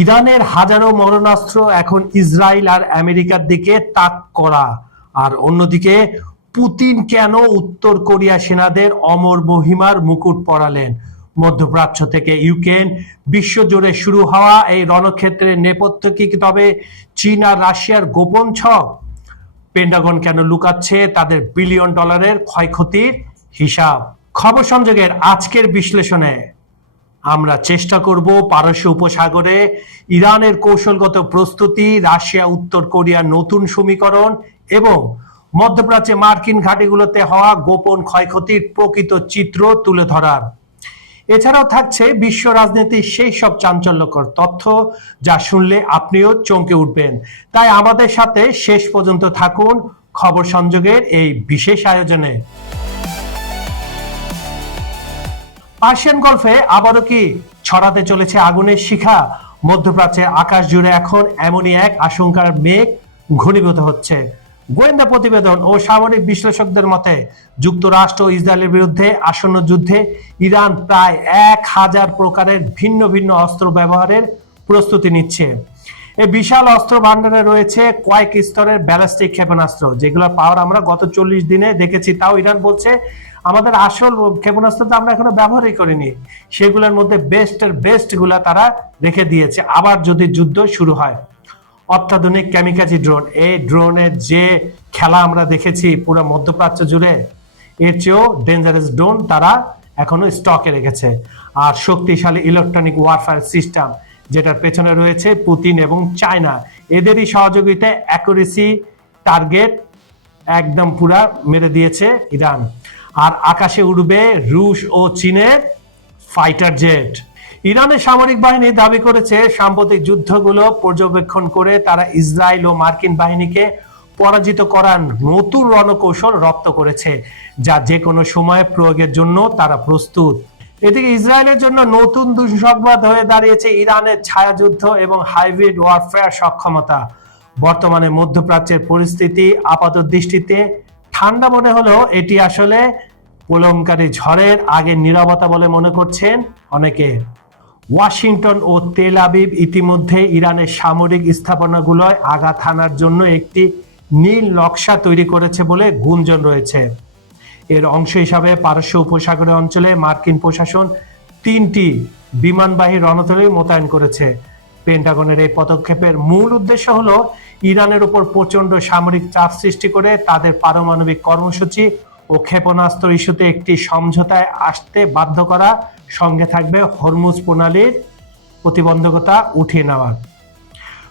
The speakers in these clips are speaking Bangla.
ইরানের হাজারো মরণাস্ত্র এখন ইসরায়েল আর আমেরিকার দিকে তাক করা, আর অন্যদিকে পুতিন কেন উত্তর কোরিয়া সেনাদের অমর মহিমার মুকুট পরালেন? মধ্যপ্রাচ্য থেকে ইউক্রেন বিশ্বজুড়ে শুরু হওয়া এই রণক্ষেত্রের নেপথ্য কি তবে চীন আর রাশিয়ার গোপন ছক? পেন্টাগন কেন লুকাচ্ছে তাদের বিলিয়ন ডলারের ক্ষয়ক্ষতির হিসাব? খবর সংযোগের আজকের বিশ্লেষণে আমরা চেষ্টা করব পারস্য উপসাগরে ইরানের কৌশলগত প্রস্তুতি, রাশিয়া উত্তর কোরিয়ার নতুন সমীকরণ এবং মধ্যপ্রাচ্যে মার্কিন ঘাঁটিগুলোতে হওয়া গোপন ক্ষয়ক্ষতির প্রকৃত চিত্র তুলে ধরার। এছাড়াও থাকছে বিশ্ব রাজনীতির সেই সব চাঞ্চল্যকর তথ্য যা শুনলে আপনিও চমকে উঠবেন। তাই আমাদের সাথে শেষ পর্যন্ত থাকুন খবর সংযোগের এই বিশেষ আয়োজনে। পার্সিয়ান গলফে আবারও কি ছড়াতে চলেছে আগুনের শিখা? মধ্যপ্রাচ্যের আকাশ জুড়ে এখন এমনই এক আশঙ্কার মেঘ ঘনীভূত হচ্ছে। গোয়েন্দা প্রতিবেদন ও সামরিক বিশ্লেষকদের মতে যুক্তরাষ্ট্র ও ইসরায়েলের বিরুদ্ধে আসন্ন যুদ্ধে ইরান প্রায় 1000 প্রকারের ভিন্ন ভিন্ন অস্ত্র ব্যবহারের প্রস্তুতি নিচ্ছে। এই বিশাল অস্ত্র ভান্ডারে রয়েছে কয়েক স্তরের ব্যালিস্টিক ক্ষেপণাস্ত্র, যেগুলো পাওয়ার আমরা গত 40 দিনে দেখেছি। তাও ইরান বলছে আমাদের আসল ক্ষেপণাস্ত্র তো আমরা এখনো ব্যবহারই করিনি। সেগুলোর মধ্যে বেস্টের বেস্ট গুলা তারা রেখে দিয়েছে আবার যদি যুদ্ধ শুরু হয়। অত্যাধুনিক ক্যামিকাজি ড্রোন, এই ড্রোনের যে খেলা আমরা দেখেছি পুরো মধ্যপ্রাচ্য জুড়ে, এর চেয়েও ডেঞ্জারাস ড্রোন তারা এখনো স্টকে রেখেছে। আর শক্তিশালী ইলেকট্রনিক ওয়ারফেয়ার সিস্টেম, যেটার পেছনে রয়েছে পুতিন এবং চায়না, এদেরই সহযোগিতায় অ্যাকুরেসি টার্গেট একদম পুরা মেরে দিয়েছে ইরান। আর আকাশে উড়বে রুশ ও চীনের ফাইটার জেট। ইরানের সামরিক বাহিনী দাবি করেছে সাম্প্রতিক যুদ্ধগুলো পর্যবেক্ষণ করে তারা ইসরায়েল ও মার্কিন বাহিনীকে পরাজিত করার নতুন রণকৌশল রপ্ত করেছে, যা যে কোনো সময় প্রয়োগের জন্য তারা প্রস্তুত। এদিকে ইসরায়েলের জন্য নতুন দুঃসংবাদ হয়ে দাঁড়িয়েছে ইরানের ছায়াযুদ্ধ এবং হাইব্রিড ওয়ারফেয়ার সক্ষমতা। বর্তমানে মধ্যপ্রাচ্যের পরিস্থিতি আপাত দৃষ্টিতে ঠান্ডা মনে হলেও এটি আসলে প্রলয়ঙ্কারী ঝড়ের আগে নীরবতা বলে মনে করছেন অনেকে। ওয়াশিংটন ও তেল আবিব ইতিমধ্যে ইরানের সামরিক স্থাপনাগুলোয় আঘাত হানার জন্য একটি নীল নকশা তৈরি করেছে বলে গুঞ্জন রয়েছে। এর অংশ হিসাবে পারস্য উপসাগরীয় অঞ্চলে মার্কিন প্রশাসন 3টি বিমানবাহী রণতরী মোতায়েন করেছে। পেন্টাগনের এই পদক্ষেপের মূল উদ্দেশ্য হলো ইরানের উপর প্রচন্ড সামরিক চাপ সৃষ্টি করে তাদের পারমাণবিক কর্মসূচি ও ক্ষেপণাস্ত্র ইস্যুতে একটি সমঝোতায় আসতে বাধ্য করা, সঙ্গে থাকবে হরমুজ প্রণালীর প্রতিবন্ধকতা উঠিয়ে নেওয়া।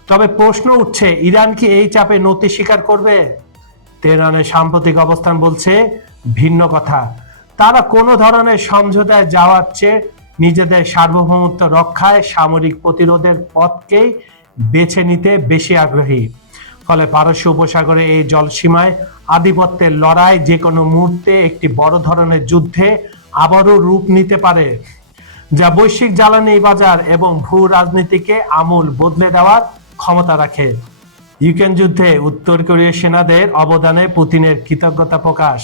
তবে প্রশ্ন উঠছে, ইরান কি এই চাপে নতি স্বীকার করবে? তেহরানের সাম্প্রতিক অবস্থান বলছে ভিন্ন কথা। তারা কোনো ধরনের সমঝোতায় যাওয়ার চেয়ে নিজেদের সার্বভৌমত্ব রক্ষায় সামরিক প্রতিরোধের পথকেই বেছে নিতে বেশি আগ্রহী। ফলে পারস্য উপসাগরে এই জলসীমায় আধিপত্যের লড়াই যে কোনো মুহূর্তে একটি বড় ধরনের যুদ্ধে আবারও রূপ নিতে পারে, যা বৈশ্বিক জ্বালানি বাজার এবং ভূ রাজনীতিকে আমূল বদলে দেওয়ার ক্ষমতা রাখে। ইউক্রেন যুদ্ধে উত্তর কোরিয়ার সেনাদের অবদানে পুতিনের কৃতজ্ঞতা প্রকাশ।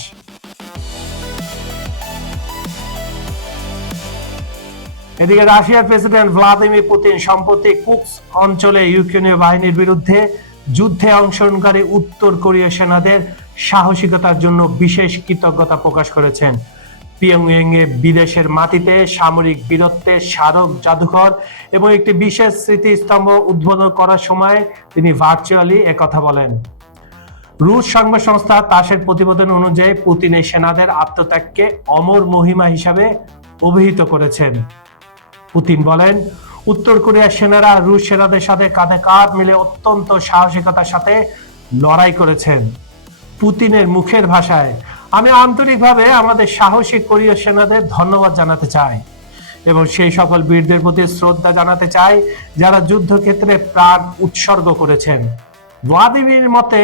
এদিকে রাশিয়ার প্রেসিডেন্ট ভ্লাদিমির পুতিন সম্প্রতি কুর্স্ক অঞ্চলে ইউক্রেনীয় বাহিনীর বিরুদ্ধে যুদ্ধে অংশগ্রহণকারী উত্তর কোরীয় সেনাদের সাহসিকতার জন্য বিশেষ কৃতজ্ঞতা প্রকাশ করেছেন। পিয়ংইয়ং এ বিদেশের মাটিতে সামরিক বীরত্বের স্মারক জাদুঘর এবং একটি বিশেষ স্মৃতিস্তম্ভ উদ্বোধন করার সময় তিনি ভার্চুয়ালি একথা বলেন। রুশ সংবাদ সংস্থা তাসের প্রতিবেদন অনুযায়ী পুতিন এই সেনাদের আত্মত্যাগকে অমর মহিমা হিসাবে অভিহিত করেছেন। পুতিন বলেন, উত্তর কোরিয়ার সেনারা রুশ সেনাদের সাথে কাঁধে কাঁধ মিলে অত্যন্ত সাহসিকতার সাথে লড়াই করেছেন। পুতিনের মুখের ভাষায়, আমি আন্তরিকভাবে আমাদের সাহসী কোরীয় সেনাদের ধন্যবাদ জানাতে চাই এবং সেই সকল বীরদের প্রতি শ্রদ্ধা জানাতে চাই যারা যুদ্ধক্ষেত্রে প্রাণ উৎসর্গ করেছেন। ভ্লাদিমির মতে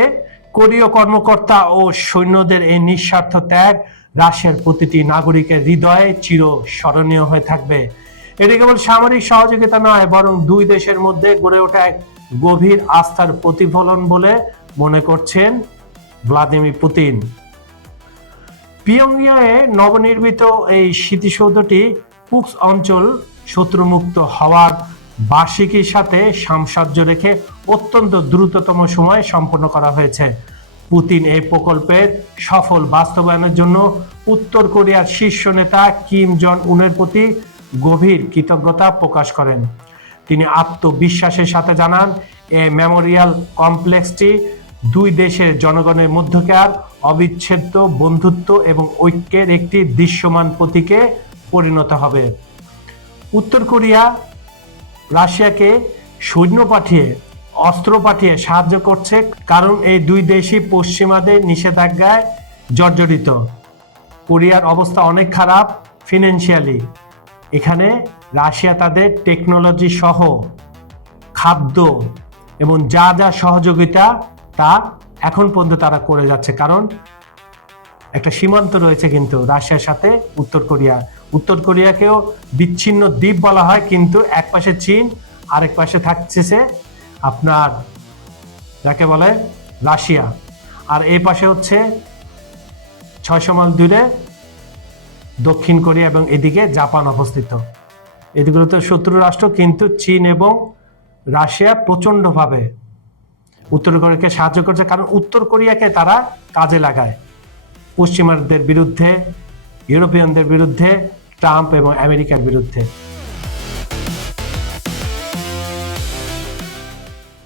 কোরীয় কর্মকর্তা ও সৈন্যদের এই নিঃস্বার্থ ত্যাগ রাশিয়ার প্রতিটি নাগরিকের হৃদয়ে চির স্মরণীয় হয়ে থাকবে। এটি কেবল সামরিক সহযোগিতা নয়, বরং দুই দেশের মধ্যে গড়ে ওঠা এক গভীর আস্থার প্রতিফলন বলে মনে করছেন ভ্লাদিমির পুতিন। পিয়ংইয়ংয়ে নবনির্মিত এই স্মৃতিসৌধটি কুর্স্ক অঞ্চল শত্রুমুক্ত হওয়ার বার্ষিকীর সাথে সামঞ্জস্য রেখে অত্যন্ত দ্রুততম সময়ে সম্পন্ন করা হয়েছে। পুতিন এই প্রকল্পের সফল বাস্তবায়নের জন্য উত্তর কোরিয়ার শীর্ষ নেতা কিম জন উনের প্রতি গভীর কৃতজ্ঞতা প্রকাশ করেন। তিনি আত্মবিশ্বাসের সাথে জানান, এই মেমোরিয়াল কমপ্লেক্সটি দুই দেশের জনগণের মধ্যকার অবিচ্ছেদ্য বন্ধুত্ব এবং ঐক্যের একটি দৃশ্যমান প্রতীকে পরিণত হবে। উত্তর কোরিয়া রাশিয়াকে সৈন্য পাঠিয়ে অস্ত্র পাঠিয়ে সাহায্য করছে, কারণ এই দুই দেশই পশ্চিমাদের নিষেধাজ্ঞায় জর্জরিত। কোরিয়ার অবস্থা অনেক খারাপ ফিনান্সিয়ালি। এখানে রাশিয়া তাদের টেকনোলজি সহ খাদ্য এবং যা যা সহযোগিতা তা এখন পর্যন্ত তারা করে যাচ্ছে, কারণ একটা সীমান্ত রয়েছে কিন্তু রাশিয়ার সাথে উত্তর কোরিয়াকেও বিচ্ছিন্ন দ্বীপ বলা হয়, কিন্তু এক পাশে চীন আরেক পাশে থাকছে আপনার যাকে বলে রাশিয়া, আর এই পাশে হচ্ছে 600 মাইল দূরে দক্ষিণ কোরিয়া এবং এদিকে জাপান অবস্থিত। এদিকে তো শত্রু রাষ্ট্র, কিন্তু চীন এবং রাশিয়া প্রচন্ডভাবে উত্তর কোরিয়াকে সাহায্য করছে, কারণ উত্তর কোরিয়াকে তারা কাজে লাগায় পশ্চিমাদের বিরুদ্ধে, ইউরোপিয়ানদের বিরুদ্ধে, ট্রাম্প এবং আমেরিকার বিরুদ্ধে।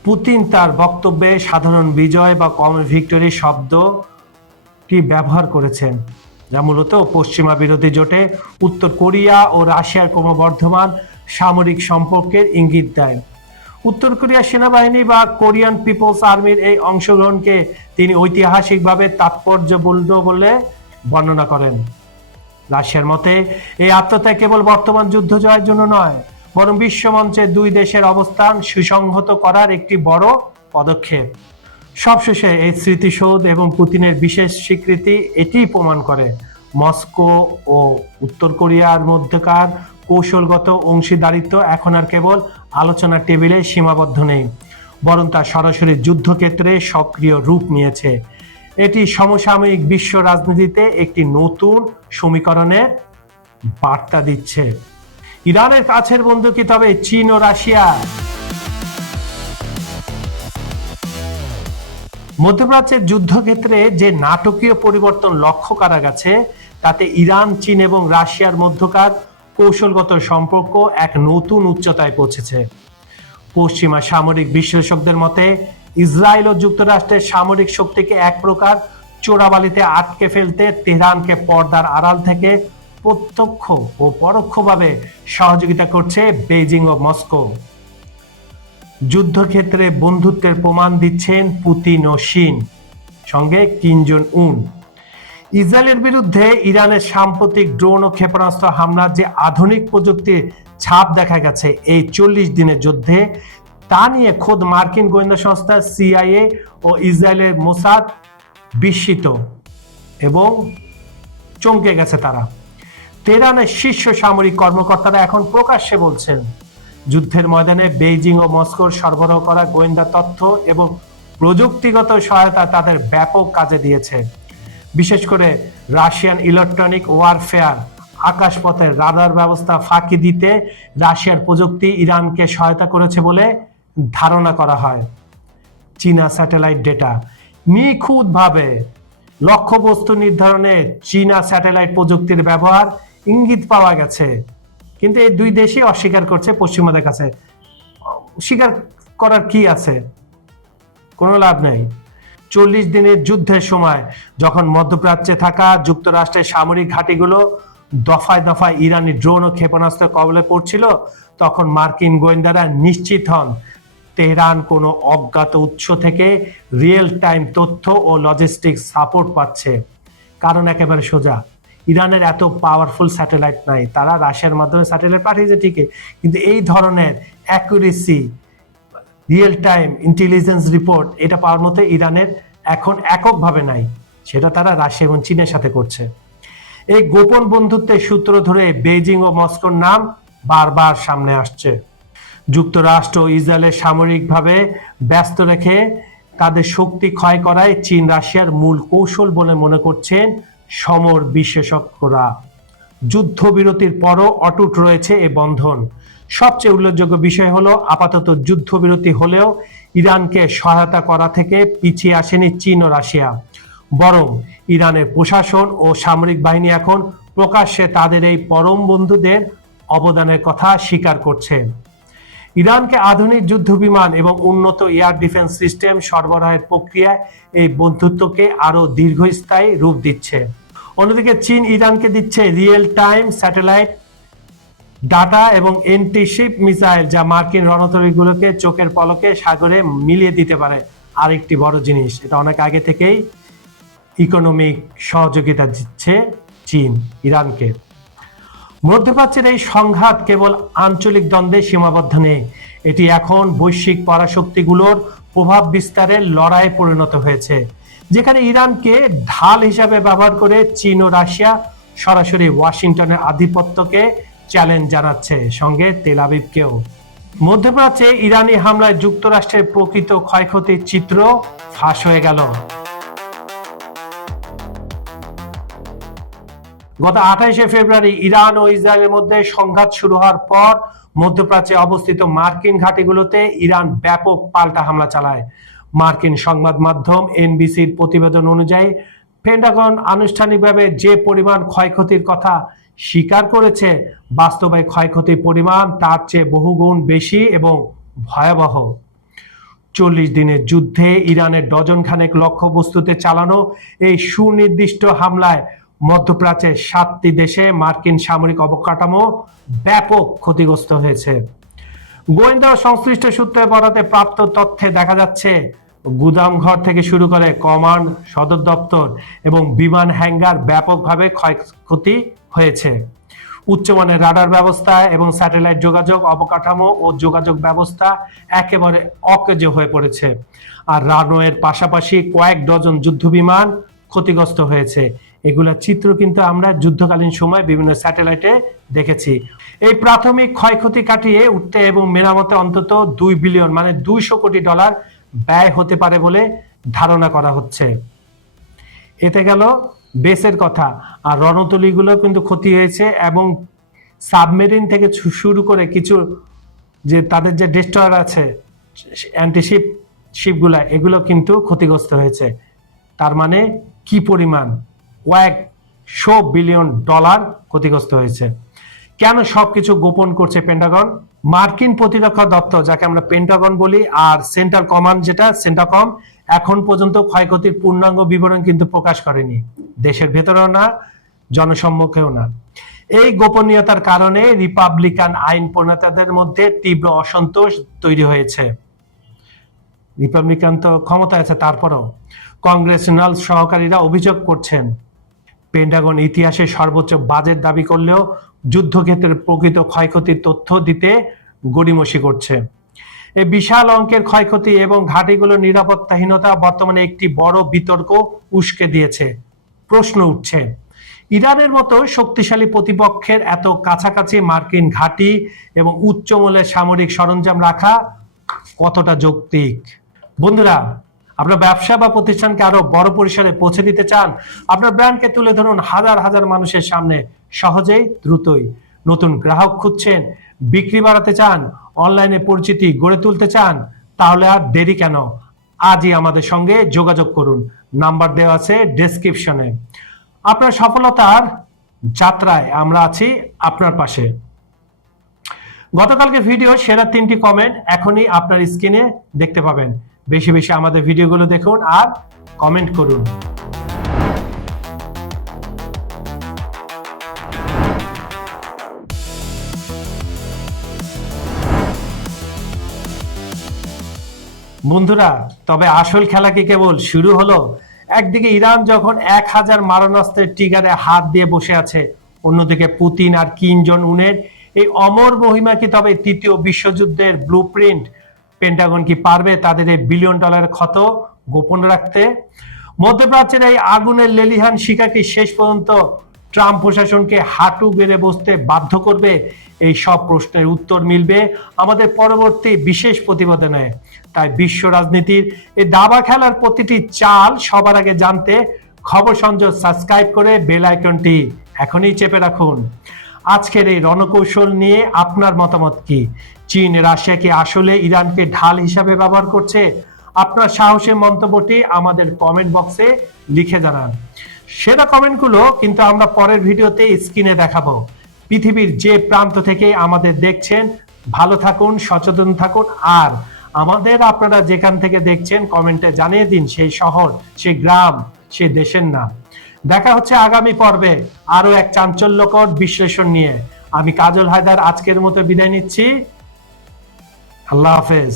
পুতিন তার বক্তব্যে সাধারণ বিজয় বা কমন ভিক্টরি শব্দটি ব্যবহার করেছেন, যা মূলত পশ্চিমা বিরোধী জোটে উত্তর কোরিয়া ও রাশিয়ার ক্রমবর্ধমান সামরিক সম্পর্কের ইঙ্গিত দেয়। উত্তর কোরিয়া সেনাবাহিনী বা কোরিয়ান পিপলস আর্মির এই অংশগ্রহণকে তিনি ঐতিহাসিকভাবে তাৎপর্যপূর্ণ বলে বর্ণনা করেন। রাশিয়ার মতে এই আত্মত্যাগ কেবল বর্তমান যুদ্ধ জয়ের জন্য নয়, বরং বিশ্বমঞ্চে দুই দেশের অবস্থান সুসংহত করার একটি বড় পদক্ষেপ। সবশেষে এই স্মৃতিসৌধ এবং পুতিনের বিশেষ স্বীকৃতি এটি প্রমাণ করে, মস্কো ও উত্তর কোরিয়ার মধ্যকার কৌশলগত অংশীদারিত্ব এখন আর কেবল আলোচনার টেবিলে সীমাবদ্ধ নেই, বরং তা সরাসরি যুদ্ধক্ষেত্রে সক্রিয় রূপ নিয়েছে। এটি সমসাময়িক বিশ্ব রাজনীতিতে একটি নতুন সমীকরণের বার্তা দিচ্ছে। ইরানের কাছের বন্ধু কি তবে চীন ও রাশিয়া? মধ্যপ্রাচ্যের যুদ্ধক্ষেত্রে যে নাটকীয় পরিবর্তন লক্ষ্য করা গেছে, তাতে ইরান, চীন এবং রাশিয়ার মধ্যকার কৌশলগত সম্পর্ক এক নতুন উচ্চতায় পৌঁছেছে। পশ্চিমা সামরিক বিশ্লেষকদের মতে ইসরায়েল ও যুক্তরাষ্ট্রের সামরিক শক্তিকে এক প্রকার চোরাবালিতে আটকে ফেলতে তেহরানকে পর্দার আড়াল থেকে প্রত্যক্ষ ও পরোক্ষভাবে সহযোগিতা করছে বেইজিং ও মস্কো। যুদ্ধক্ষেত্রে বন্ধুত্বের প্রমাণ দিচ্ছেন পুতিন ও শিন, সঙ্গে কিম জং উন। ইসরায়েলের বিরুদ্ধে ইরানের সাম্প্রতিক ড্রোন ও ক্ষেপণাস্ত্র হামলার যে আধুনিক প্রযুক্তির ছাপ দেখা গেছে এই 40 দিনের যুদ্ধে, তা নিয়ে খোদ মার্কিন গোয়েন্দা সংস্থা সিআইএ ও ইসরায়েলের মোসাদ বিস্মিত এবং চমকে গেছে তারা। তেহরানের শীর্ষ সামরিক কর্মকর্তারা এখন প্রকাশ্যে বলছেন, যুদ্ধের ময়দানে বেইজিং ও মস্কোর সরবরাহ করা গোয়েন্দা তথ্য এবং প্রযুক্তিগত সহায়তা তাদের ব্যাপক কাজে দিয়েছে। বিশেষ করে রাশিয়ান ইলেকট্রনিক ওয়ারফেয়ার আকাশপথের রাডার ব্যবস্থা ফাঁকি দিতে রাশিয়ার প্রযুক্তি ইরানকে সহায়তা করেছে বলে ধারণা করা হয়। চীনা স্যাটেলাইট ডেটা নিখুঁতভাবে লক্ষ্যবস্তু নির্ধারণে চীনা স্যাটেলাইট প্রযুক্তির ব্যবহার ইঙ্গিত পাওয়া গেছে, কিন্তু এই দুই দেশই অস্বীকার করছে পশ্চিমাদের কাছে। স্বীকার করার কি আছে? কোনো লাভ নেই। 40 দিনের যুদ্ধের সময় যখন মধ্যপ্রাচ্যে থাকা যুক্তরাষ্ট্রের সামরিক ঘাঁটিগুলো দফায় দফায় ইরানি ড্রোন ও ক্ষেপণাস্ত্রের কবলে পড়ছিল, তখন মার্কিন গোয়েন্দারা নিশ্চিত হন তেহরান কোনো অজ্ঞাত উৎস থেকে রিয়েল টাইম তথ্য ও লজিস্টিক্স সাপোর্ট পাচ্ছে। কারণ একেবারে সোজা, ইরানের এত পাওয়ারফুল স্যাটেলাইট নাই। তারা রাশিয়ার মাধ্যমে স্যাটেলাইট পাঠিয়েছে ঠিকই, কিন্তু এই ধরনের accuracy, real time intelligence report এটা পাওয়ার মতো ইরানের এখন এককভাবে নাই। সেটা তারা রাশিয়া এবং চীনের সাথে করছে। এই গোপন বন্ধুত্বের সূত্র ধরে বেইজিং ও মস্কোর নাম বারবার সামনে আসছে। যুক্তরাষ্ট্র ও ইসরায়েলের সামরিকভাবে ব্যস্ত রেখে তাদের শক্তি ক্ষয় করায় চীন রাশিয়ার মূল কৌশল বলে মনে করছেন সমর বিশেষজ্ঞরা। যুদ্ধবিরতির পরও অটুট রয়েছে এ বন্ধন। সবচেয়ে উল্লেখযোগ্য বিষয় হলো আপাতত যুদ্ধবিরতি হলেও ইরানকে সহায়তা করা থেকে পিছিয়ে আসেনি চীন ও রাশিয়া, বরং ইরানের প্রশাসন ও সামরিক বাহিনী এখন প্রকাশ্যে তাদের এই পরম বন্ধুদের অবদানের কথা স্বীকার করছে। ইরানকে আধুনিক যুদ্ধবিমান এবং উন্নত এয়ার ডিফেন্স সিস্টেম সরবরাহের প্রক্রিয়ায় এই বন্ধুত্বকে আরও দীর্ঘস্থায়ী রূপ দিচ্ছে। অন্যদিকে চীন ইরানকে দিচ্ছে রিয়েল টাইম স্যাটেলাইট ডাটা এবং এন্টি-শিপ মিসাইল, যা মার্কিন রণতরীগুলোকে চোখের পলকে সাগরে মিলিয়ে দিতে পারে। আরেকটি বড় জিনিস, এটা অনেক আগে থেকেই ইকোনমিক সহযোগিতা দিচ্ছে চীন ইরানকে। মধ্যপ্রাচ্যের এই সংঘাত কেবল আঞ্চলিক দ্বন্দ্বে সীমাবদ্ধ নেই, এটি এখন বৈশ্বিক পরাশক্তিগুলোর প্রভাব বিস্তারের লড়াইয়ে পরিণত হয়েছে, যেখানে ইরানকে ঢাল হিসাবে ব্যবহার করে চীন ও রাশিয়া সরাসরি ওয়াশিংটনের আধিপত্যকে চ্যালেঞ্জ জানাচ্ছে, সঙ্গে তেল আবিবকেও। মধ্যপ্রাচ্যে ইরানি হামলায় যুক্তরাষ্ট্রের প্রকৃত ক্ষয়ক্ষতির চিত্র ফাঁস হয়ে গেল। গত 28শে ফেব্রুয়ারি ইরান ও ইসরায়েলের মধ্যে সংঘাত শুরু হওয়ার পর মধ্যপ্রাচ্যে অবস্থিত মার্কিন ঘাঁটিগুলোতে ইরান ব্যাপক পাল্টা হামলা চালায়। মার্কিন সংবাদ মাধ্যম এনবিসির প্রতিবেদন অনুযায়ী পেন্টাগন আনুষ্ঠানিকভাবে যে পরিমাণ ক্ষয়ক্ষতির কথা স্বীকার করেছে, বাস্তবে ক্ষয়ক্ষতির পরিমাণ তার চেয়ে বহুগুণ বেশি এবং ভয়াবহ। 40 দিনের যুদ্ধে ইরানের ডজন খানেক লক্ষ্যবস্তুতে চালানো এই সুনির্দিষ্ট হামলায় মধ্যপ্রাচ্যের 7টি দেশে মার্কিন সামরিক অবকাঠামো ব্যাপক ক্ষতিগ্রস্ত হয়েছে। গোয়েন্দা সংশ্লিষ্ট সূত্রে বরাতে প্রাপ্ত তথ্যে দেখা যাচ্ছে, গুদামঘর থেকে শুরু করে কমান্ড, সদর দপ্তর এবং বিমান হ্যাঙ্গার ব্যাপকভাবে ক্ষয়ক্ষতি হয়েছে। উচ্চমানের রাডার ব্যবস্থা এবং স্যাটেলাইট যোগাযোগ অবকাঠামো ও যোগাযোগ ব্যবস্থা একেবারে অকেজ হয়ে পড়েছে। আর রানওয়ের পাশাপাশি কয়েক ডজন যুদ্ধবিমান ক্ষতিগ্রস্ত হয়েছে। এগুলোর চিত্র কিন্তু আমরা যুদ্ধকালীন সময় বিভিন্ন স্যাটেলাইটে দেখেছি। এই প্রাথমিক ক্ষয়ক্ষতি কাটিয়ে উঠতে এবং মেরামতে অন্তত $2 বিলিয়ন মানে $200 কোটি ব্যয় হতে পারে বলে ধারণা করা হচ্ছে। এতে গেল বেসের কথা, আর রণতলীগুলো কিন্তু ক্ষতি হয়েছে এবং সাবমেরিন থেকে শুরু করে কিছু যে তাদের যে ডেস্ট্রয়ার আছে, অ্যান্টিশিপ শিপগুলা, এগুলো কিন্তু ক্ষতিগ্রস্ত হয়েছে। তার মানে কি পরিমাণ, $100 বিলিয়ন ক্ষতিগ্রস্ত হয়েছে। কেন সবকিছু গোপন করছে পেন্টাগন? মার্কিন প্রতিরক্ষা দপ্তর, যাকে আমরা পেন্টাগন বলি, আর সেন্ট্রাল কমান্ড যেটা সেন্টাকম, এখন পর্যন্ত ক্ষয়ক্ষতির পূর্ণাঙ্গ বিবরণ কিন্তু প্রকাশ করেনি, দেশের ভেতরেও না, জনসম্মুখেও না। এই গোপনীয়তার কারণে রিপাবলিকান আইন প্রণেতাদের মধ্যে তীব্র অসন্তোষ তৈরি হয়েছে। রিপাবলিকান তো ক্ষমতায় আছে, তারপরেও কংগ্রেসনাল সহকারীরা অভিযোগ করছেন, পেন্টাগন ইতিহাসে সর্বোচ্চ বাজেট দাবি করলেও যুদ্ধক্ষেত্রের প্রকৃত ক্ষয়ক্ষতির তথ্য দিতে গড়িমসি করছে। এই বিশাল অঙ্কের ক্ষয়ক্ষতি এবং ঘাঁটিগুলোর নিরাপত্তাহীনতা বর্তমানে একটি বড় বিতর্ক উস্কে দিয়েছে। প্রশ্ন উঠছে, ইরানের মতো শক্তিশালী প্রতিপক্ষের এত কাছাকাছি মার্কিন ঘাঁটি এবং উচ্চমূল্যের সামরিক সরঞ্জাম রাখা কতটা যৌক্তিক? বন্ধুরা, আপনার ব্যবসা বা প্রতিষ্ঠানকে আরো বড় পরিসরে পৌঁছে দিতে চান, আপনার ব্র্যান্ডকে তুলে ধরুন হাজার হাজার মানুষের সামনে সহজেই, দ্রুতই। নতুন গ্রাহক খুঁজছেন, বিক্রি বাড়াতে চান, অনলাইনে পরিচিতি গড়ে তুলতে চান, তাহলে আর দেরি কেন? আজই আমাদের সঙ্গে যোগাযোগ করুন, নাম্বার দেওয়া আছে ডেসক্রিপশনে। আপনার সফলতার যাত্রায় আমরা আছি আপনার পাশে। গতকালকে ভিডিও সেরা 3টি কমেন্ট এখনই আপনার স্ক্রিনে দেখতে পাবেন। বেশি বেশি আমাদের ভিডিওগুলো দেখুন আর কমেন্ট করুন। বন্ধুরা, তবে আসল খেলা কি কেবল শুরু হলো? একদিকে ইরান যখন 1000 মারণাস্ত্রের ট্রিগারে হাত দিয়ে বসে আছে, অন্যদিকে পুতিন আর কিম জং উনের এই অমর মহিমা কি তবে তৃতীয় বিশ্বযুদ্ধের ব্লুপ্রিন্ট? পেন্টাগন কি পারবে তাদের এই $1 বিলিয়ন ক্ষত গোপন রাখতে? মধ্যপ্রাচ্যের এই আগুনের লেলিহান শিখা কি শেষ পর্যন্ত ট্রাম্প প্রশাসনকে হাঁটু গেড়ে বসতে বাধ্য করবে? এই সব প্রশ্নের উত্তর মিলবে আমাদের পরবর্তী বিশেষ প্রতিবেদনে। তাই বিশ্ব রাজনীতির এই দাবা খেলার প্রতিটি চাল সবার আগে জানতে খবর সংযোগ সাবস্ক্রাইব করে বেল আইকনটি এখনই চেপে রাখুন। আজকের এই রণকৌশল নিয়ে আপনার মতামত কি? চীন রাশিয়া কি আসলে ইরানকে ঢাল হিসাবে ব্যবহার করছে? আপনার সাহসী মন্তব্যটি আমাদের কমেন্ট বক্সে লিখে জানান। সেরা কমেন্টগুলো কিন্তু আমরা পরের ভিডিওতে স্ক্রিনে দেখাবো। পৃথিবীর যে প্রান্ত থেকে আমাদের দেখছেন, ভালো থাকুন, সচেতন থাকুন, আর আমাদের আপনারা যেখান থেকে দেখছেন কমেন্টে জানিয়ে দিন সেই শহর, সেই গ্রাম, সেই দেশের নাম। দেখা হচ্ছে আগামী পর্বে আরো এক চাঞ্চল্যকর বিশ্লেষণ নিয়ে। আমি কাজল হায়দার আজকের মতো বিদায় নিচ্ছি। আল্লাহ হাফেজ।